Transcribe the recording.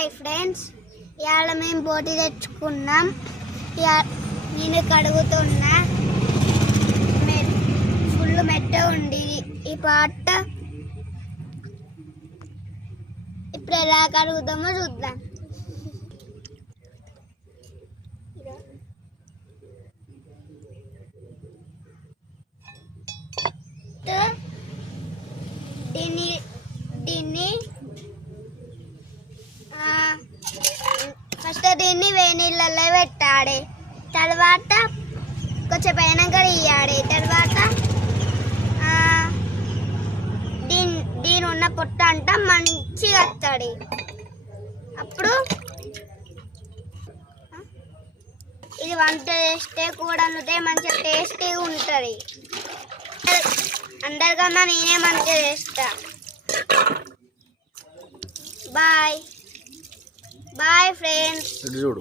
Hi friends, ఇవాళ మేము బోటి తెచ్చుకున్నాం. నేను కడుగుతున్నా. ఫుల్ మెట్ట ఉంది ఈ పాట. ఇప్పుడు ఎలా కడుగుతామో చూద్దాం. ఫస్ట్ దీన్ని వేడి నీళ్ళల్లో పెట్టాలి. తర్వాత కొంచెం పైనక తీయాలి. తర్వాత దీని ఉన్న పొట్ట అంతా మంచిగా వస్తుంది. అప్పుడు ఇది వంట చేస్తే కూడా మంచిగా టేస్టీగా ఉంటుంది. అందరికన్నా నేనే మంచిగా చేస్తా. Bye bye friends. చూడు.